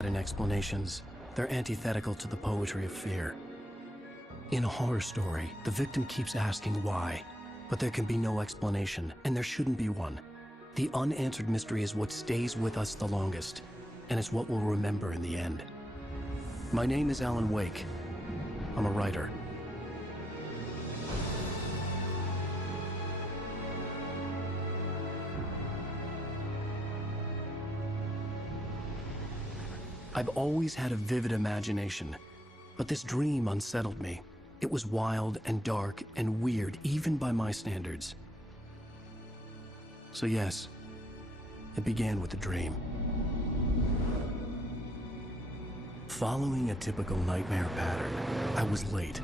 And explanations, they're antithetical to the poetry of fear. In a horror story, the victim keeps asking why, but there can be no explanation, and there shouldn't be one. The unanswered mystery is what stays with us the longest, and it's what we'll remember in the end. My name is AlanWake. I'm a writer. I've always had a vivid imagination, but this dream unsettled me. It was wild and dark and weird, even by my standards. So yes, it began with a dream. Following a typical nightmare pattern, I was late,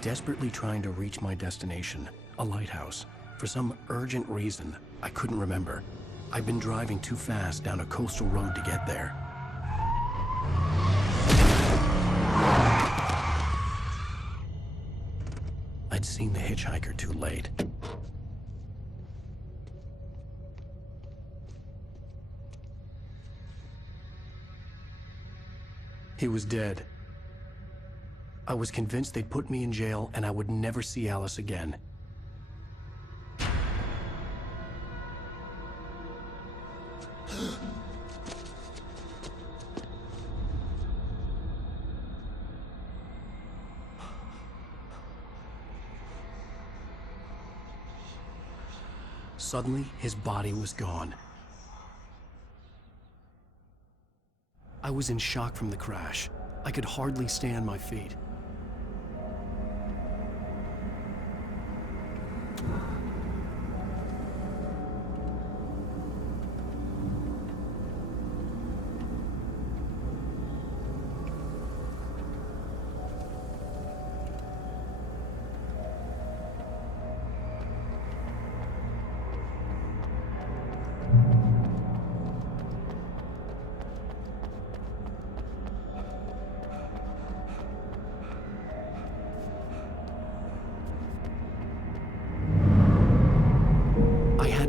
desperately trying to reach my destination, a lighthouse. For some urgent reason, I couldn't remember. I'd been driving too fast down a coastal road to get there. I'd seen the hitchhiker too late. He was dead. I was convinced they'd put me in jail and I would never see Alice again. Suddenly, his body was gone. I was in shock from the crash. I could hardly stay on my feet.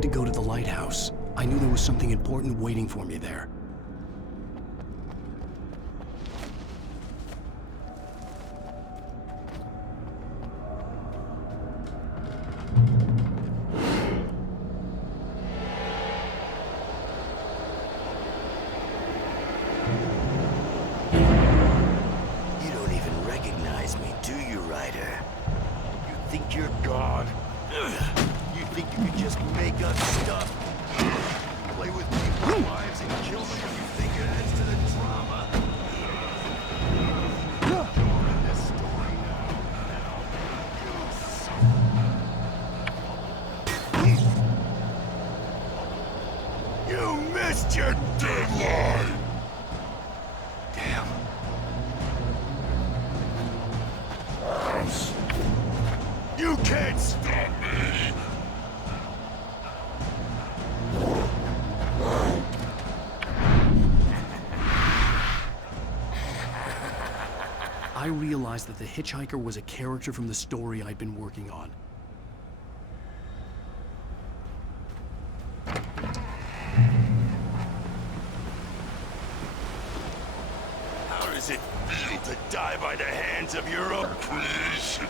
To go to the lighthouse. I knew there was something important waiting for me there. You don't even recognize me, do you, Ryder? You think you're God? You think you could just make up stuff? Play with people's lives and kill them when you think it adds to the drama? You're in this story now. You missed your deadline! Damn. You can't stop me! I realized that the hitchhiker was a character from the story I'd been working on. How does it feel to die by the hands of your oppressor?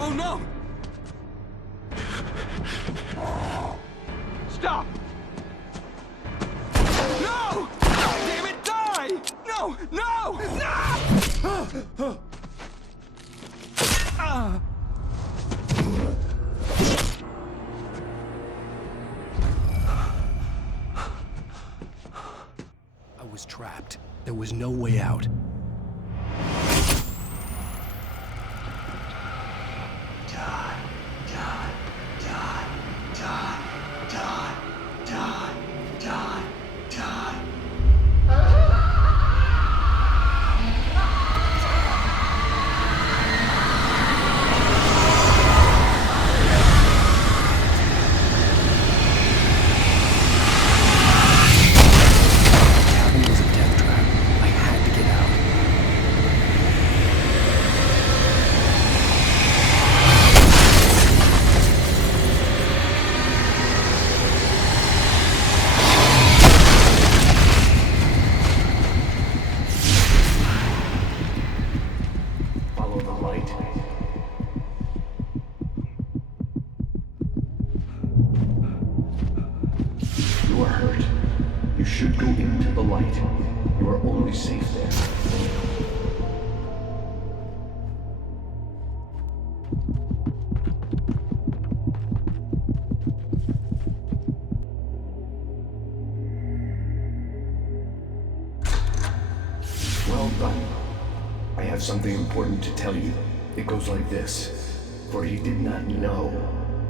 Oh no! Stop! No! Damn it, die! No! No! was no way out. Well done. I have something important to tell you. It goes like this. For he did not know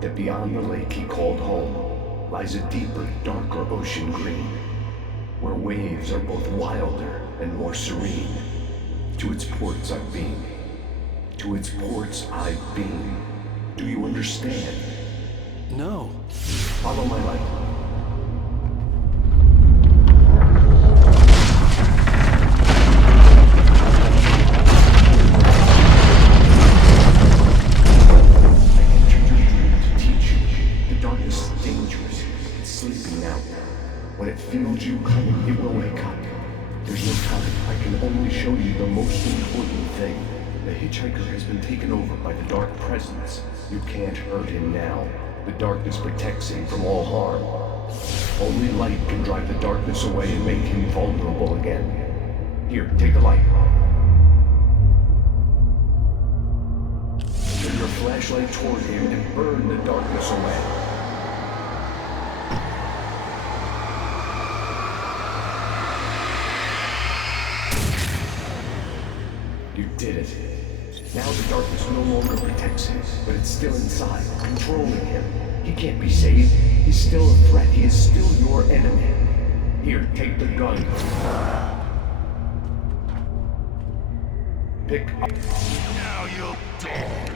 that beyond the lake he called home lies a deeper, darker ocean green, where waves are both wilder and more serene. To its ports I've been. To its ports I've been. Do you understand? No. Follow my light. When it feels you coming, it will wake up. There's no time. I can only show you the most important thing. The hitchhiker has been taken over by the dark presence. You can't hurt him now. The darkness protects him from all harm. Only light can drive the darkness away and make him vulnerable again. Here, take the light. Turn your flashlight toward him and burn the darkness away. You did it. Now the darkness no longer protects him, but it's still inside, controlling him. He can't be saved. He's still a threat. He is still your enemy. Here, take the gun. Pick up. Now you'll die.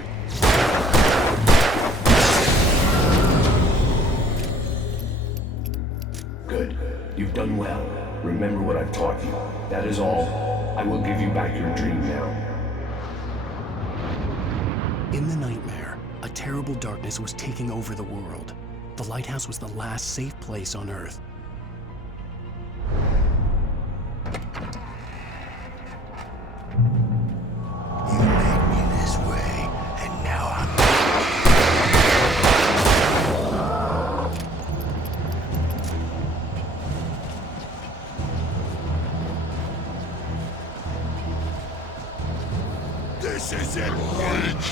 Good. You've done well. Remember what I've taught you. That is all. I will give you back your dream now. In the nightmare, a terrible darkness was taking over the world. The lighthouse was the last safe place on Earth. You made me this way, and now I'm... This isn't Wake!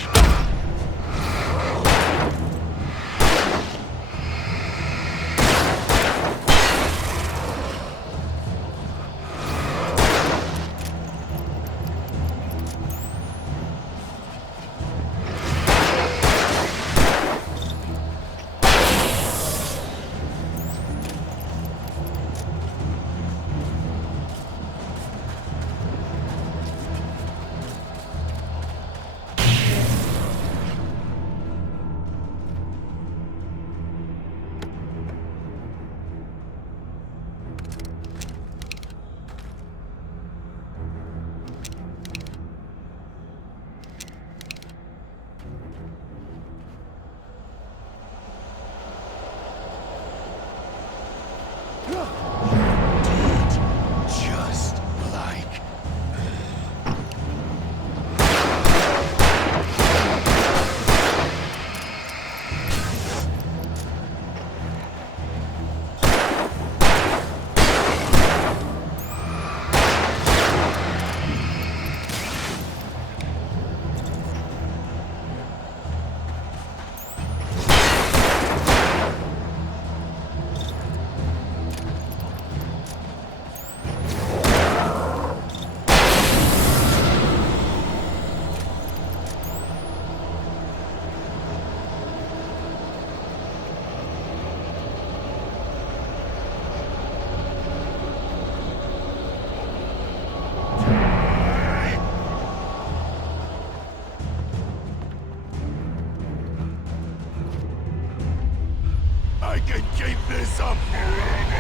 up forever!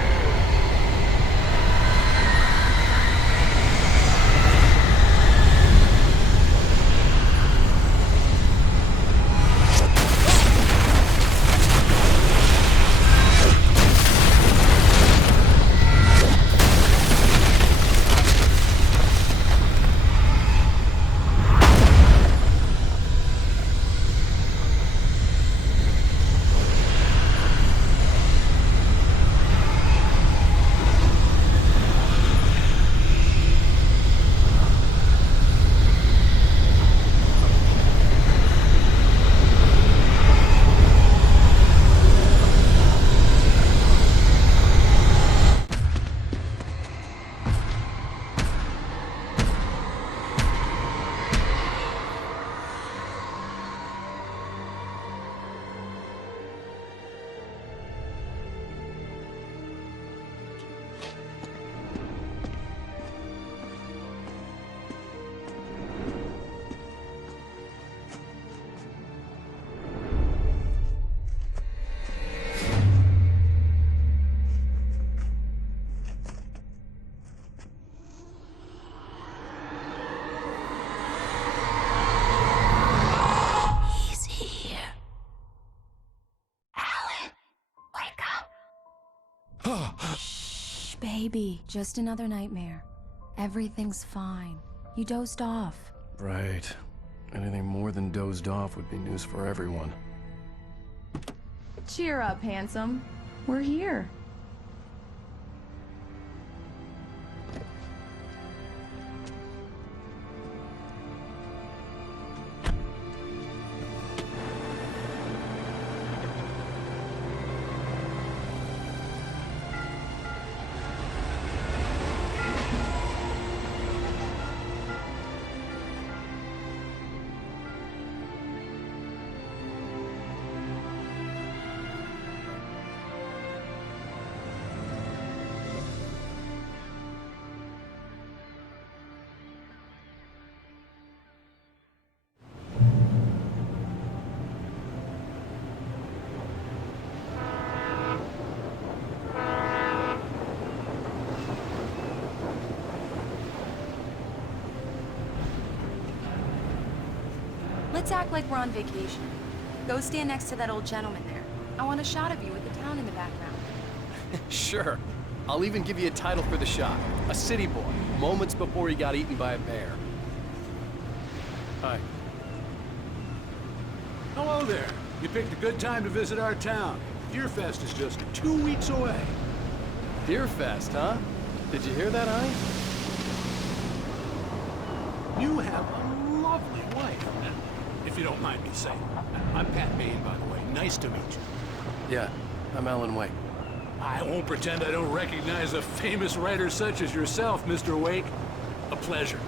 Shh, baby. Just another nightmare. Everything's fine. You dozed off. Right. Anything more than dozed off would be news for everyone. Cheer up, handsome. We're here. Let's act like we're on vacation. Go stand next to that old gentleman there. I want a shot of you with the town in the background. Sure. I'll even give you a title for the shot. A city boy, moments before he got eaten by a bear. Hi. Hello there. You picked a good time to visit our town. Deerfest is just 2 weeks away. Deerfest, huh? Did you hear that, Hi? You have a lovely wife, if you don't mind me saying. I'm Pat Bain, by the way. Nice to meet you. Yeah, I'm AlanWake. I won't pretend I don't recognize a famous writer such as yourself, Mr. Wake. A pleasure.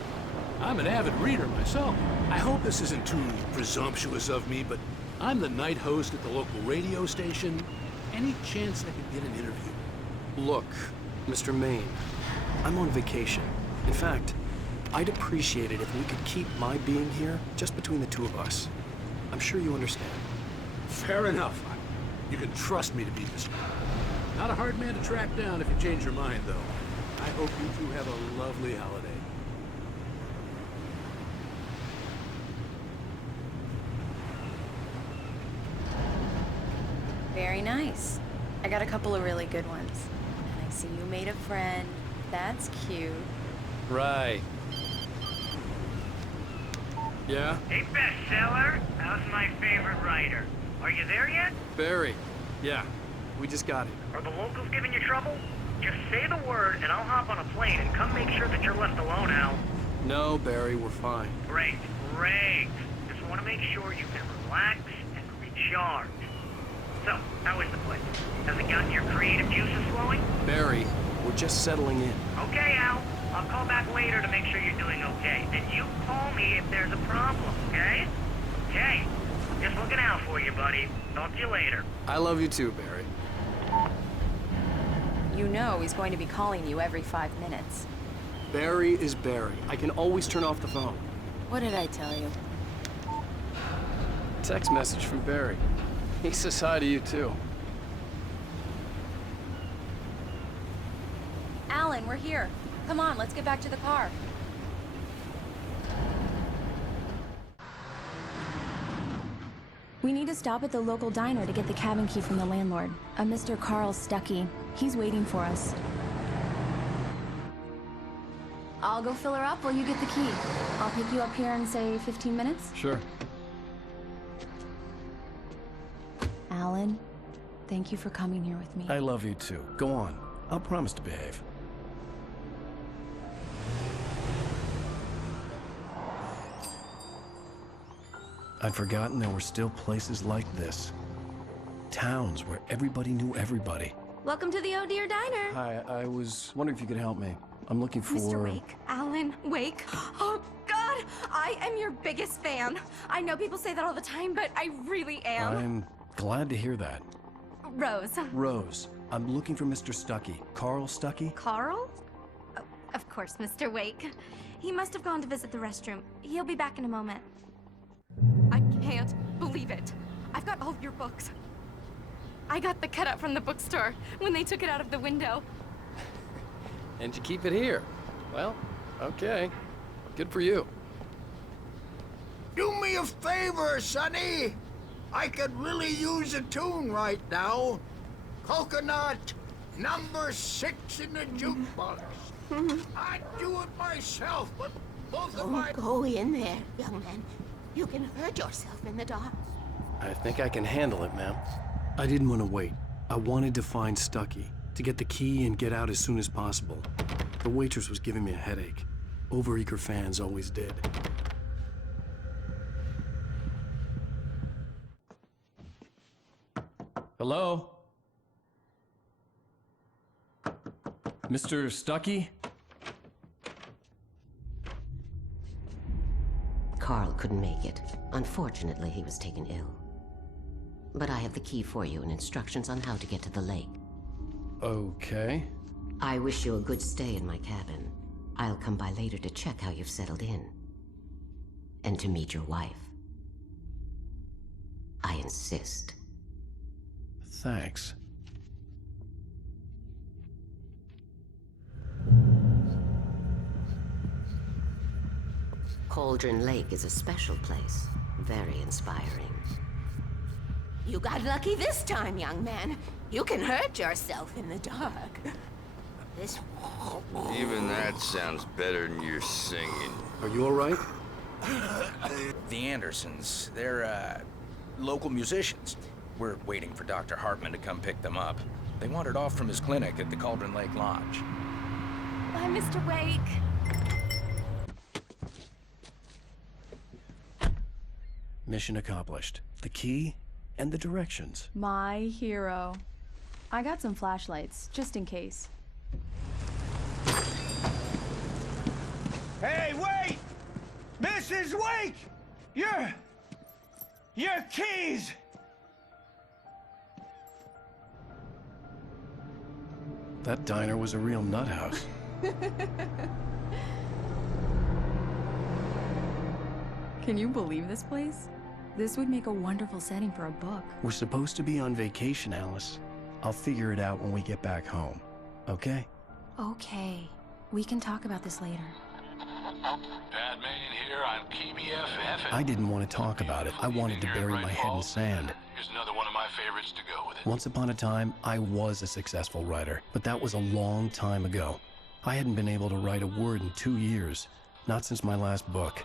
I'm an avid reader myself. I hope this isn't too presumptuous of me, but I'm the night host at the local radio station. Any chance I could get an interview? Look, Mr. Maine, I'm on vacation. In fact, I'd appreciate it if we could keep my being here just between the two of us. I'm sure you understand. Fair enough. You can trust me to be discreet. Not a hard man to track down if you change your mind, though. I hope you two have a lovely holiday. Very nice. I got a couple of really good ones. And I see you made a friend. That's cute. Right. Yeah? Hey, bestseller. How's my favorite writer? Are you there yet? Barry. Yeah. We just got here. Are the locals giving you trouble? Just say the word and I'll hop on a plane and come make sure that you're left alone, Al. No, Barry, we're fine. Great, great. Just want to make sure you can relax and recharge. So, how is the place? Has it gotten your creative juices flowing? Barry, we're just settling in. Okay, Al. I'll call back later to make sure you're doing okay. Then you call me if there's a problem, okay? Okay. Just looking out for you, buddy. Talk to you later. I love you too, Barry. You know he's going to be calling you every 5 minutes. Barry is Barry. I can always turn off the phone. What did I tell you? Text message from Barry. He says hi to you too. Alan, we're here. Come on, let's get back to the car. We need to stop at the local diner to get the cabin key from the landlord, a Mr. Carl Stuckey. He's waiting for us. I'll go fill her up while you get the key. I'll pick you up here in, say, 15 minutes? Sure. Alan, thank you for coming here with me. I love you too. Go on. I'll promise to behave. I'd forgotten there were still places like this. Towns where everybody knew everybody. Welcome to the Oh Dear Diner. Hi, I was wondering if you could help me. I'm looking for... Mr. Wake, Alan Wake. Oh, God, I am your biggest fan. I know people say that all the time, but I really am. I'm glad to hear that. Rose. Rose, I'm looking for Mr. Stuckey. Carl Stuckey? Carl? Oh, of course, Mr. Wake. He must have gone to visit the restroom. He'll be back in a moment. I can't believe it. I've got all your books. I got the cutout from the bookstore when they took it out of the window. And you keep it here. Well, okay. Good for you. Do me a favor, Sonny. I could really use a tune right now. Coconut, number 6 in the jukebox. I'd do it myself, but both of my... Go in there, young man. You can hurt yourself in the dark. I think I can handle it, ma'am. I didn't want to wait. I wanted to find Stuckey, to get the key and get out as soon as possible. The waitress was giving me a headache. Overeager fans always did. Hello? Mr. Stuckey? Carl couldn't make it. Unfortunately, he was taken ill. But I have the key for you and instructions on how to get to the lake. Okay. I wish you a good stay in my cabin. I'll come by later to check how you've settled in. And to meet your wife. I insist. Thanks. Cauldron Lake is a special place. Very inspiring. You got lucky this time, young man. You can hurt yourself in the dark. This... Even that sounds better than your singing. Are you all right? The Andersons, they're, local musicians. We're waiting for Dr. Hartman to come pick them up. They wandered off from his clinic at the Cauldron Lake Lodge. Bye, Mr. Wake. Mission accomplished. The key and the directions. My hero. I got some flashlights, just in case. Hey, wait! Mrs. Wake! Your keys! That diner was a real nut house. Can you believe this place? This would make a wonderful setting for a book. We're supposed to be on vacation, Alice. I'll figure it out when we get back home. Okay? Okay. We can talk about this later. Batman here, I'm KBFF. I didn't want to talk about it. I wanted to bury my head in sand. Here's another one of my favorites to go with it. Once upon a time, I was a successful writer, but that was a long time ago. I hadn't been able to write a word in 2 years. Not since my last book.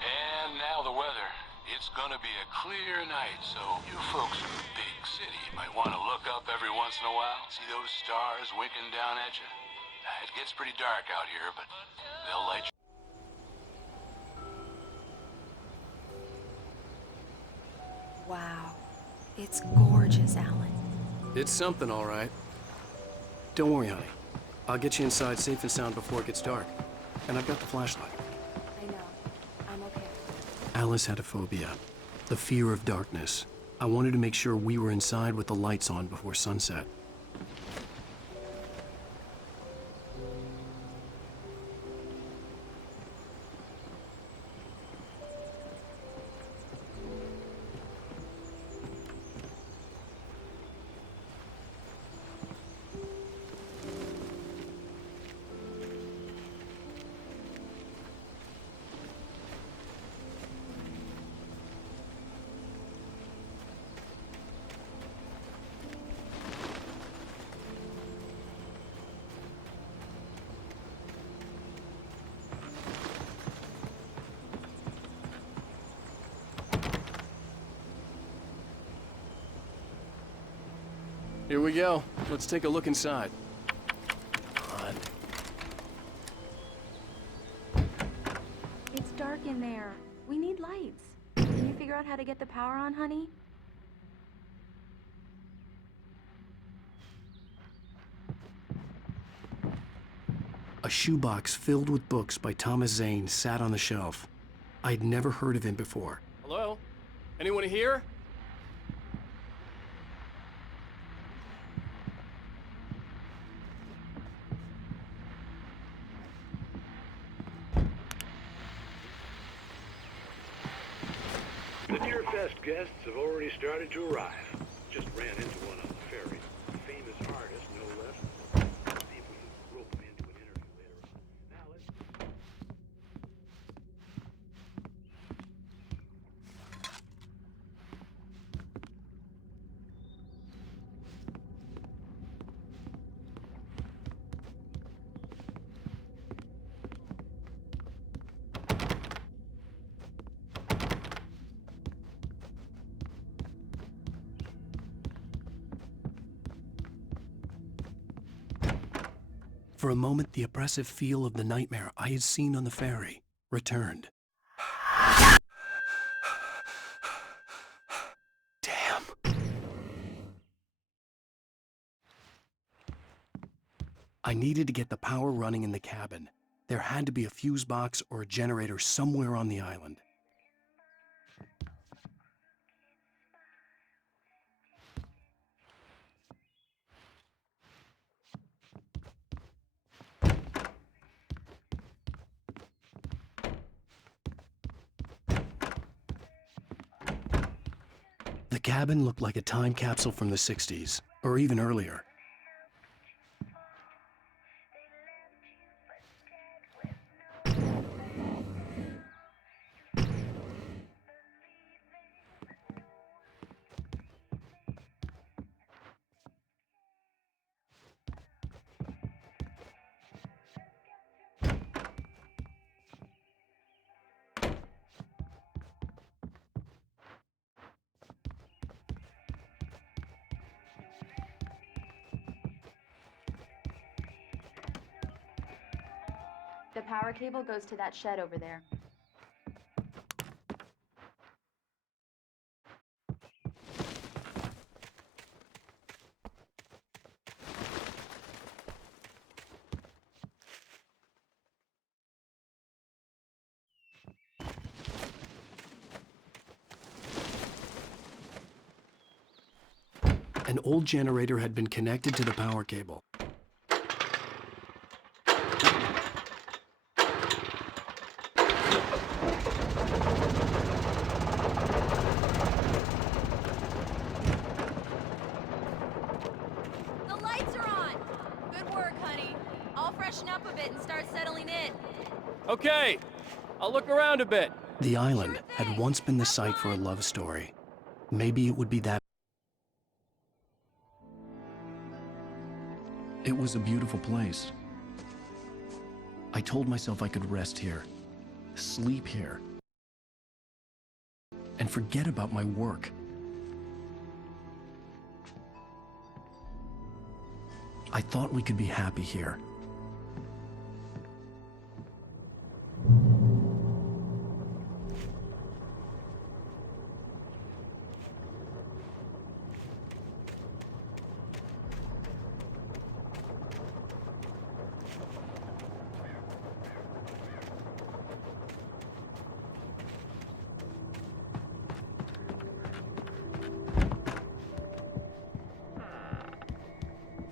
And now the weather. It's gonna be a clear night, so you folks in the big city might want to look up every once in a while. See those stars winking down at you? It gets pretty dark out here, but they'll light you. Wow. It's gorgeous, Alan. It's something, all right. Don't worry, honey. I'll get you inside safe and sound before it gets dark. And I've got the flashlight. I know. I'm okay. Alice had a phobia. The fear of darkness. I wanted to make sure we were inside with the lights on before sunset. Here we go. Let's take a look inside. On. It's dark in there. We need lights. Can you figure out how to get the power on, honey? A shoebox filled with books by Thomas Zane sat on the shelf. I'd never heard of him before. Hello? Anyone here? The Deerfest guests have already started to arrive. Just ran into one on the ferry. A famous artist, no less. See if we can rope him into an interview later on. Now let's... For a moment, the oppressive feel of the nightmare I had seen on the ferry returned. Damn. I needed to get the power running in the cabin. There had to be a fuse box or a generator somewhere on the island. The cabin looked like a time capsule from the 60s, or even earlier. The power cable goes to that shed over there. An old generator had been connected to the power cable. The lights are on! Good work, honey. I'll freshen up a bit and start settling in. Okay, I'll look around a bit. The island had once been the site for a love story. Maybe it would be that. It was a beautiful place. I told myself I could rest here, sleep here, and forget about my work. I thought we could be happy here.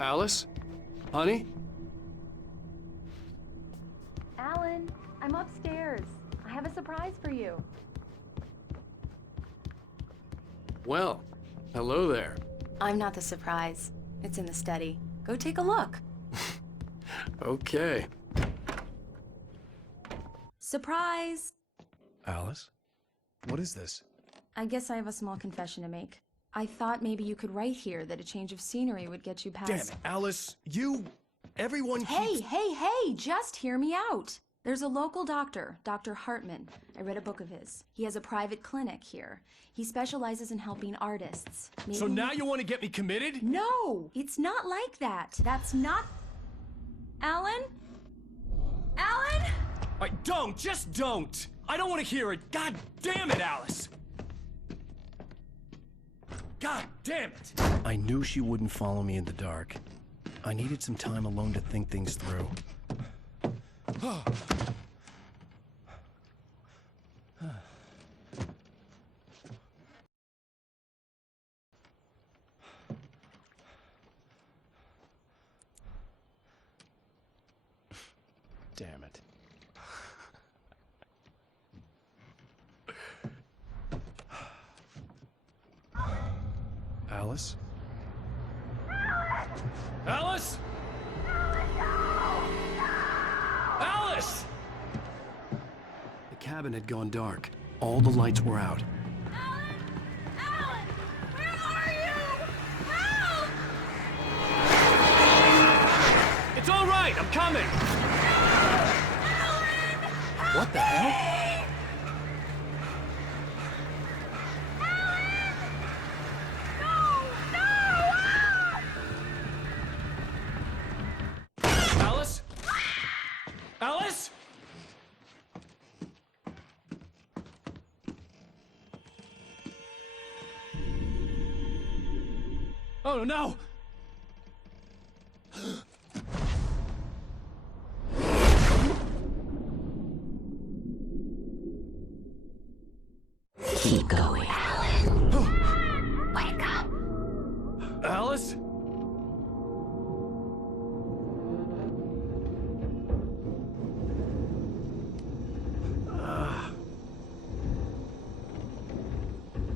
Alice? Honey? Alan, I'm upstairs. I have a surprise for you. Well, hello there. I'm not the surprise. It's in the study. Go take a look. Okay. Surprise! Alice? What is this? I guess I have a small confession to make. I thought maybe you could write here that a change of scenery would get you past... Damn it, Alice, you... Everyone Hey, keeps... hey, hey! Just hear me out! There's a local doctor, Dr. Hartman. I read a book of his. He has a private clinic here. He specializes in helping artists. Maybe... So now you want to get me committed? No! It's not like that. That's not... Alan? Alan? Don't! Just don't! I don't want to hear it! God damn it, Alice! God damn it! I knew she wouldn't follow me in the dark. I needed some time alone to think things through. Damn it. Alice? Alice? Alice! The cabin had gone dark. All the lights were out. Alan! Where are you? Help! It's all right, I'm coming! Alan! What the hell? Alice? Alice? Oh no! Keep going, Alan. Wake up. Alice?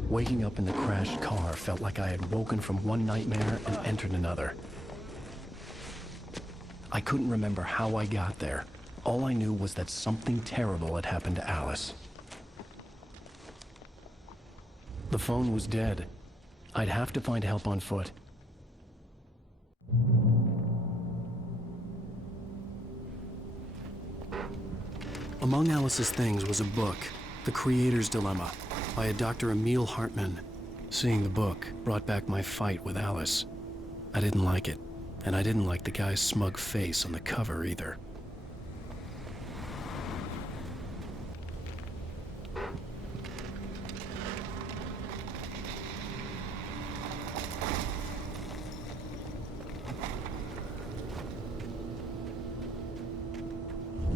Waking up in the crashed car felt like I had woken from one nightmare and entered another. I couldn't remember how I got there. All I knew was that something terrible had happened to Alice. The phone was dead. I'd have to find help on foot. Among Alice's things was a book, The Creator's Dilemma, by a Dr. Emil Hartman. Seeing the book brought back my fight with Alice. I didn't like it, and I didn't like the guy's smug face on the cover either.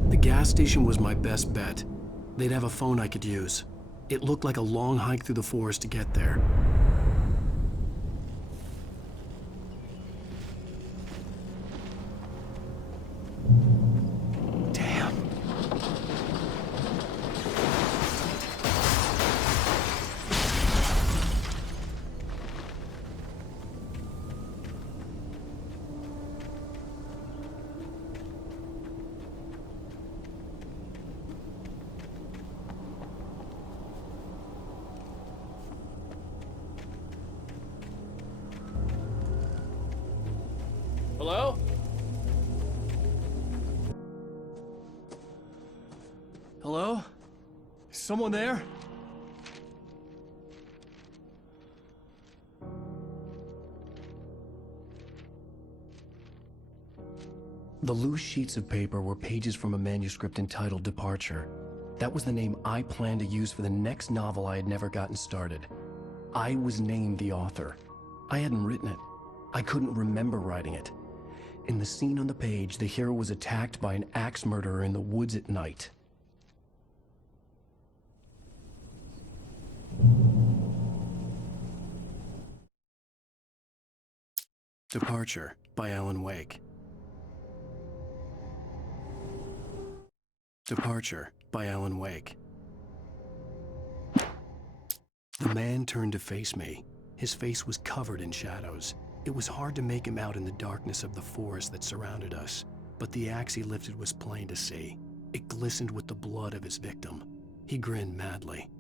The gas station was my best bet. They'd have a phone I could use. It looked like a long hike through the forest to get there. Damn. Hello? Hello? Is someone there? The loose sheets of paper were pages from a manuscript entitled Departure. That was the name I planned to use for the next novel I had never gotten started. I was named the author. I hadn't written it. I couldn't remember writing it. In the scene on the page, the hero was attacked by an axe murderer in the woods at night. Departure by AlanWake. Departure by AlanWake. The man turned to face me. His face was covered in shadows. It was hard to make him out in the darkness of the forest that surrounded us, but the axe he lifted was plain to see. It glistened with the blood of his victim. He grinned madly.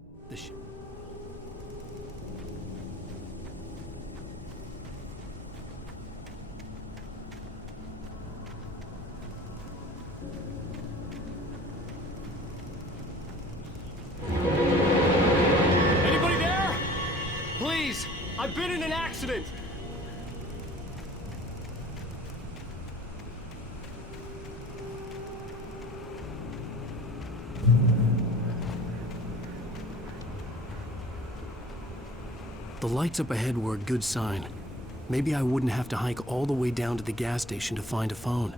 I've been in an accident! The lights up ahead were a good sign. Maybe I wouldn't have to hike all the way down to the gas station to find a phone.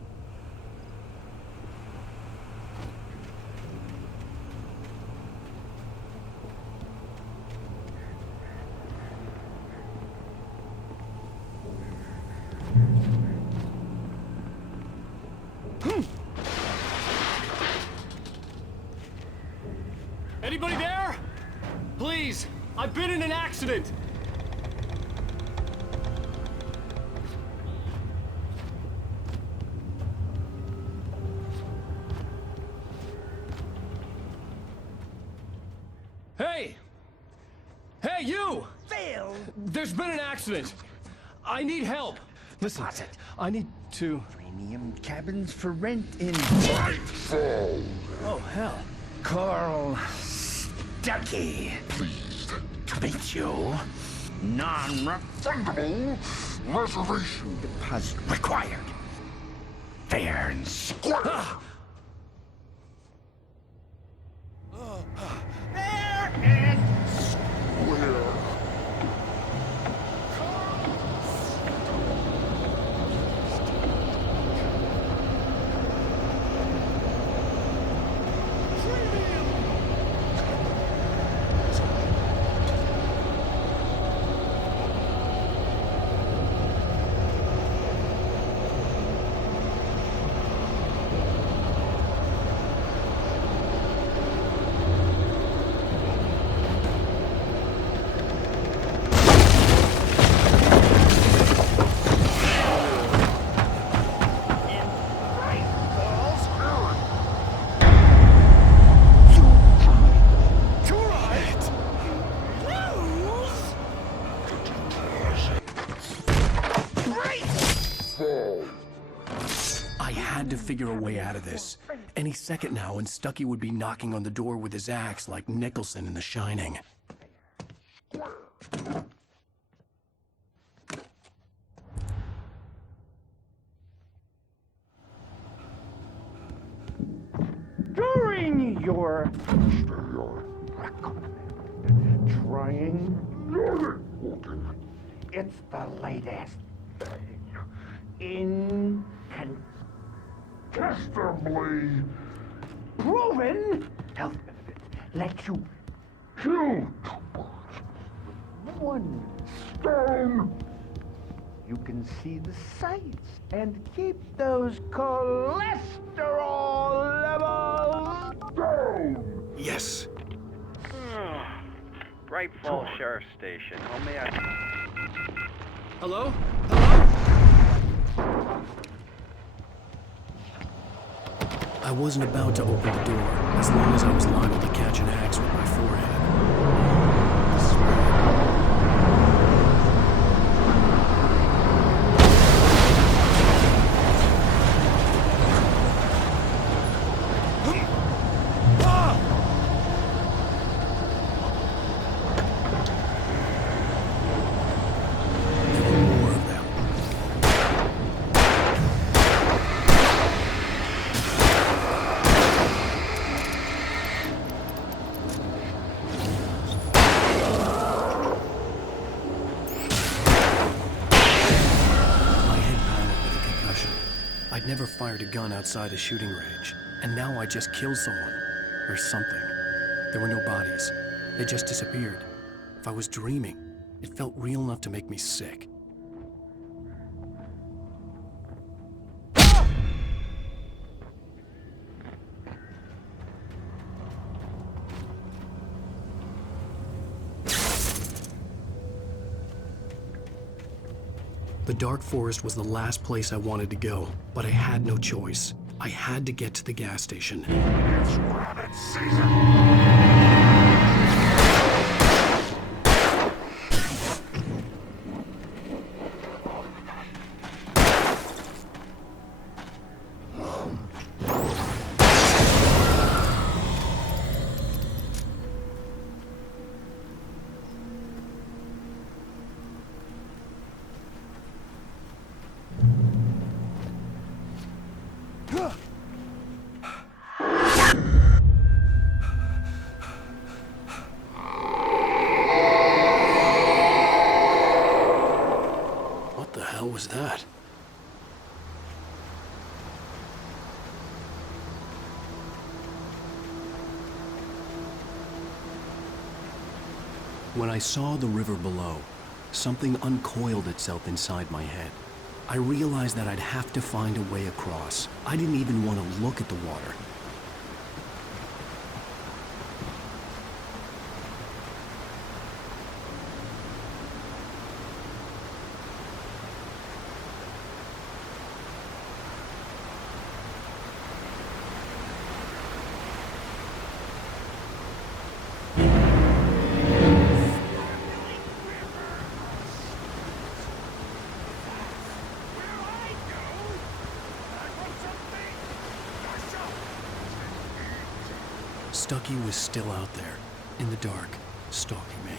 Anybody there? Please, I've been in an accident! Hey! Hey, you! Phil! There's been an accident! I need help! Listen, I need to... Premium cabins for rent in... Oh, hell. Carl Stuckey. Pleased to meet you. Non-refundable reservation deposit required. Fair and square. Fair and square. I had to figure a way out of this. Any second now, and Stuckey would be knocking on the door with his axe like Nicholson in The Shining. During your trying, it's the latest thing. Incontestably proven health benefits let you kill two birds with one stone. You can see the sights and keep those cholesterol levels down. Yes. Bright Falls Sheriff Station. How may I... Hello? Hello? I wasn't about to open the door, as long as I was liable to catch an axe with my forehead. I'd never fired a gun outside a shooting range, and now I just killed someone. Or something. There were no bodies. They just disappeared. If I was dreaming, it felt real enough to make me sick. The dark forest was the last place I wanted to go, but I had no choice. I had to get to the gas station. It's rabbit season. When I saw the river below, something uncoiled itself inside my head. I realized that I'd have to find a way across. I didn't even want to look at the water. Stucky was still out there, in the dark, stalking me.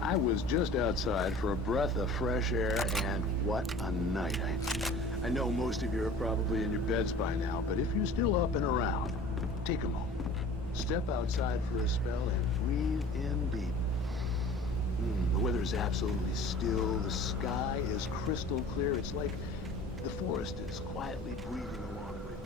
I was just outside for a breath of fresh air, and what a night. I know most of you are probably in your beds by now, but if you're still up and around, take a moment. Step outside for a spell and breathe in deep. The weather is absolutely still. The sky is crystal clear. It's like the forest is quietly breathing along with you.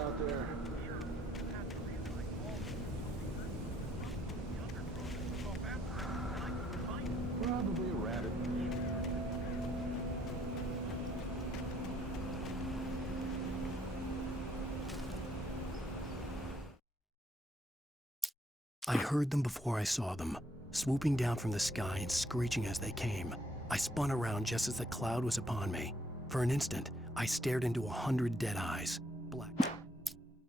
out there? Probably a rabbit. I heard them before I saw them, swooping down from the sky and screeching as they came. I spun around just as the cloud was upon me. For an instant, I stared into 100 dead eyes, black.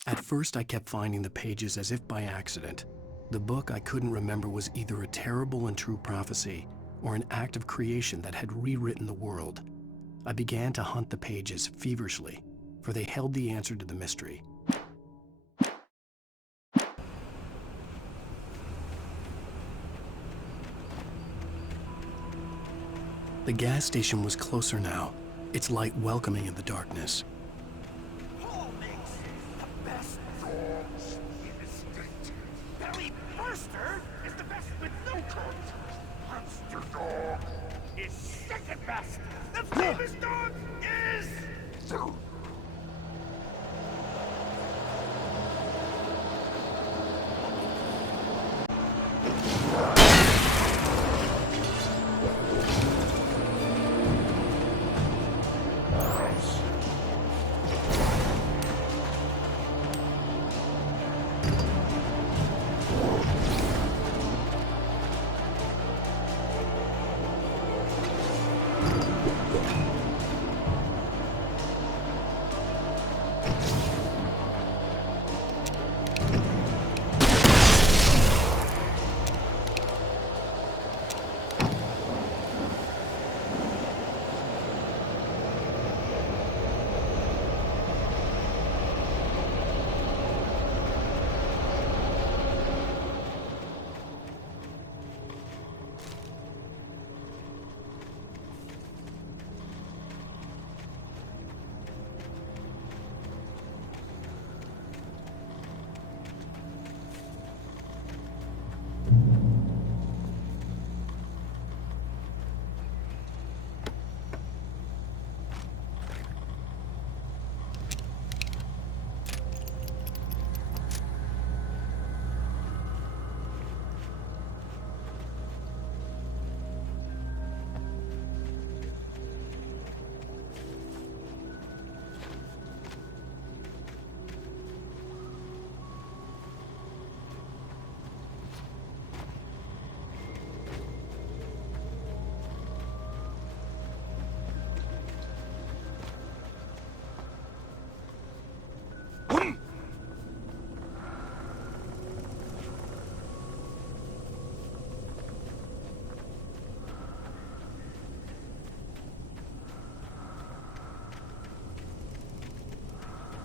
At first, I kept finding the pages as if by accident. The book I couldn't remember was either a terrible and true prophecy or an act of creation that had rewritten the world. I began to hunt the pages feverishly, for they held the answer to the mystery. The gas station was closer now, its light welcoming in the darkness. Paul makes the best dogs in the state. Belly Burster is the best with no coat. Monster Dog is second best. The famous dog is...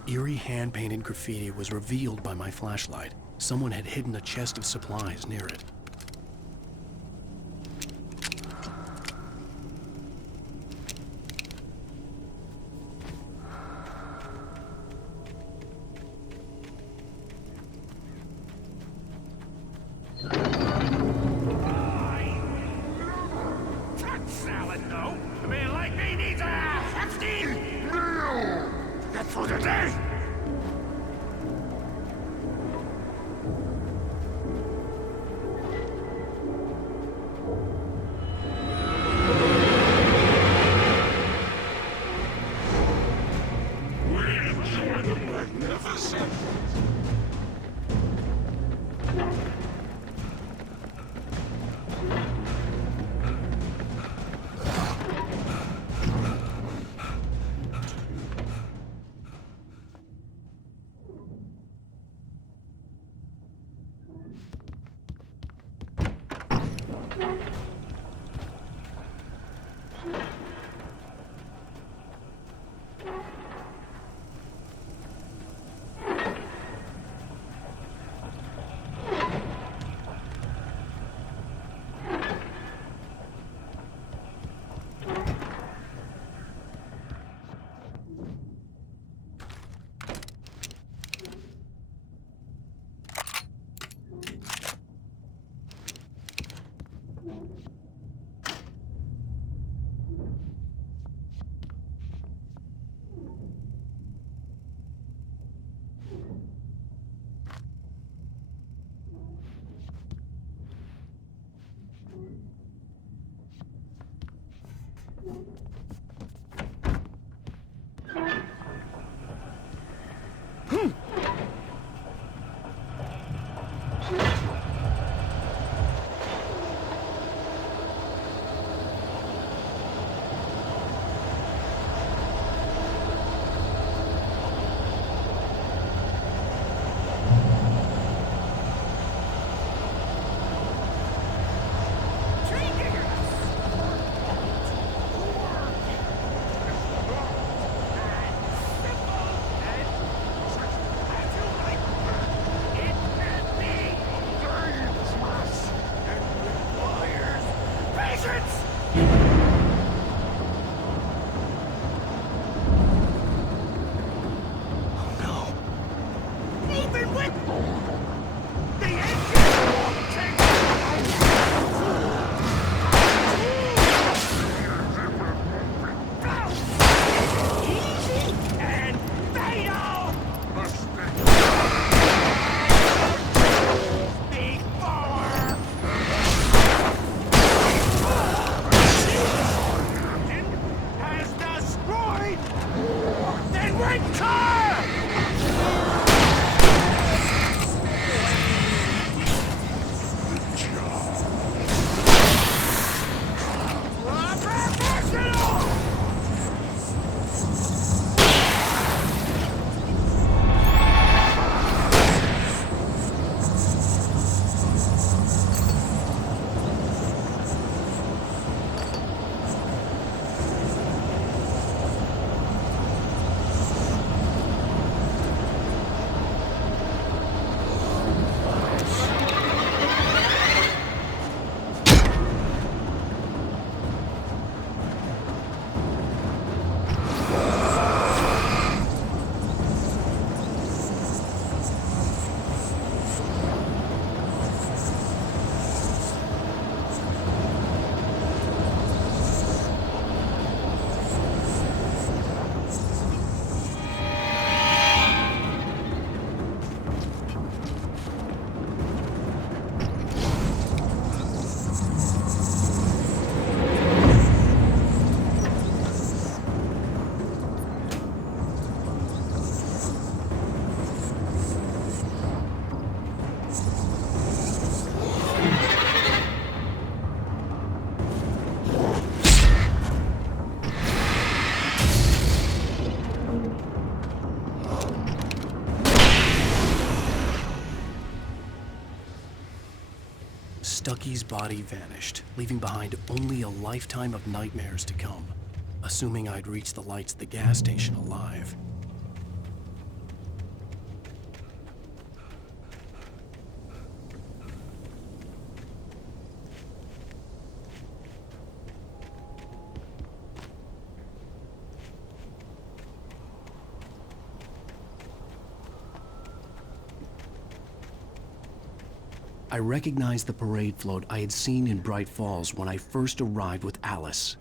Eerie hand-painted graffiti was revealed by my flashlight. Someone had hidden a chest of supplies near it. Salad, no. A man like me needs a hefty meal. That's for today. We enjoy the magnificent. even with the engine! Easy and fatal! Before! Has destroyed the red car! Stucky's body vanished, leaving behind only a lifetime of nightmares to come, assuming I'd reach the lights at the gas station alive. I recognized the parade float I had seen in Bright Falls when I first arrived with Alice.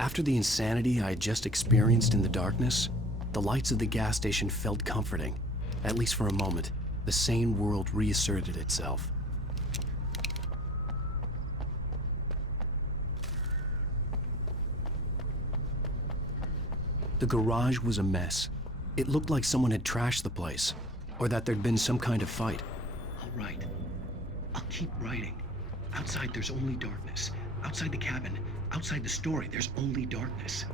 After the insanity I had just experienced in the darkness, the lights of the gas station felt comforting. At least for a moment, the sane world reasserted itself. The garage was a mess. It looked like someone had trashed the place, or that there'd been some kind of fight. I'll write. I'll keep writing. Outside, there's only darkness. Outside the cabin, outside the story, there's only darkness.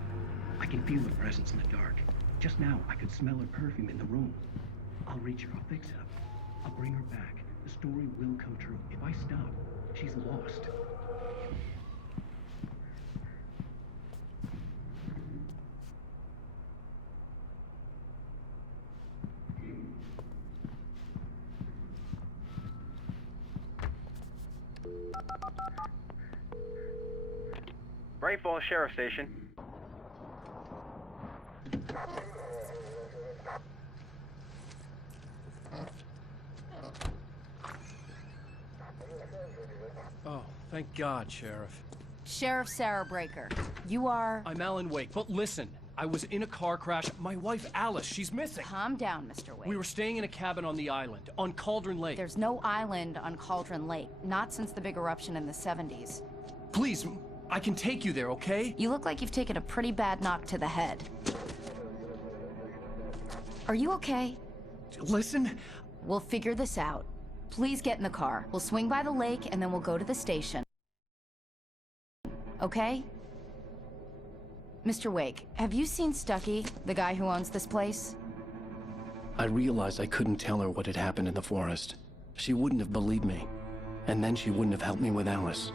I can feel her presence in the dark. Just now, I could smell her perfume in the room. I'll reach her, I'll fix it up. I'll bring her back. The story will come true. If I stop, she's lost. Bright Falls Sheriff Station. Oh, thank God, Sheriff. Sheriff Sarah Breaker. You are... I'm AlanWake, but listen. I was in a car crash. My wife, Alice, she's missing. Calm down, Mr. Wake. We were staying in a cabin on the island, on Cauldron Lake. There's no island on Cauldron Lake. Not since the big eruption in the 70s. Please, I can take you there, okay? You look like you've taken a pretty bad knock to the head. Are you okay? Listen, We'll figure this out. Please get in the car. We'll swing by the lake and then we'll go to the station. Okay? Mr. Wake, have you seen Stucky, the guy who owns this place? I realized I couldn't tell her what had happened in the forest. She wouldn't have believed me. And then she wouldn't have helped me with Alice.